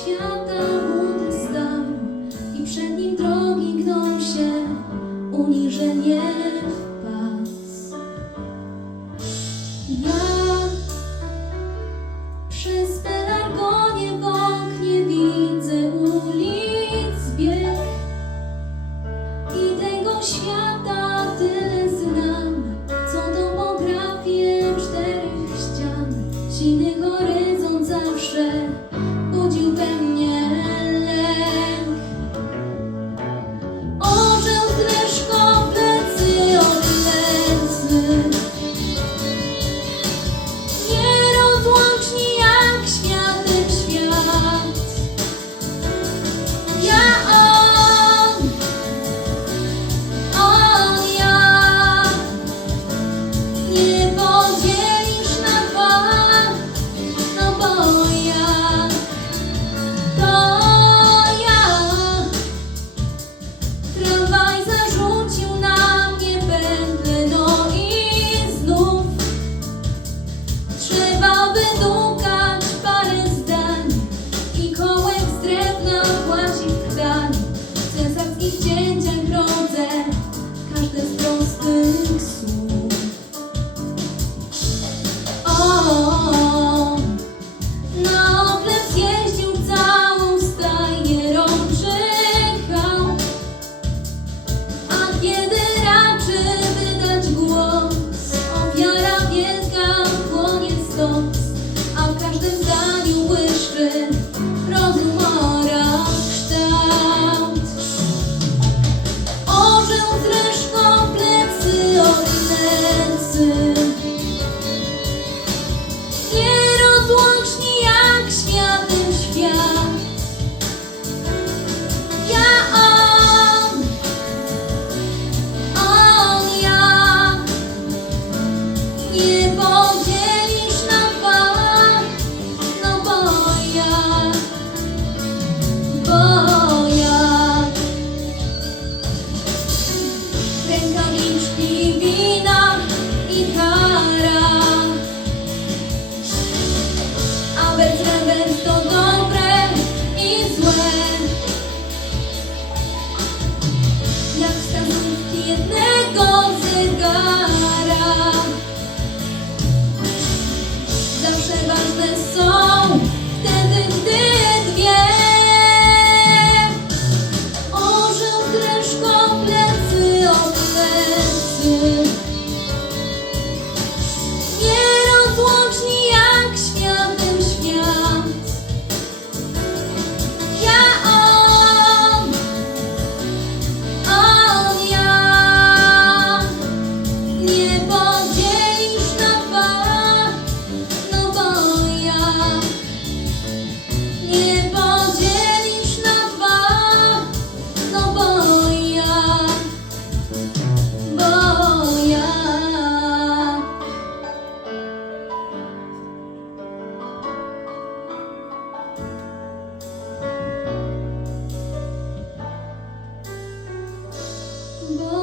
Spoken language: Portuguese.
you eu nunca 뭐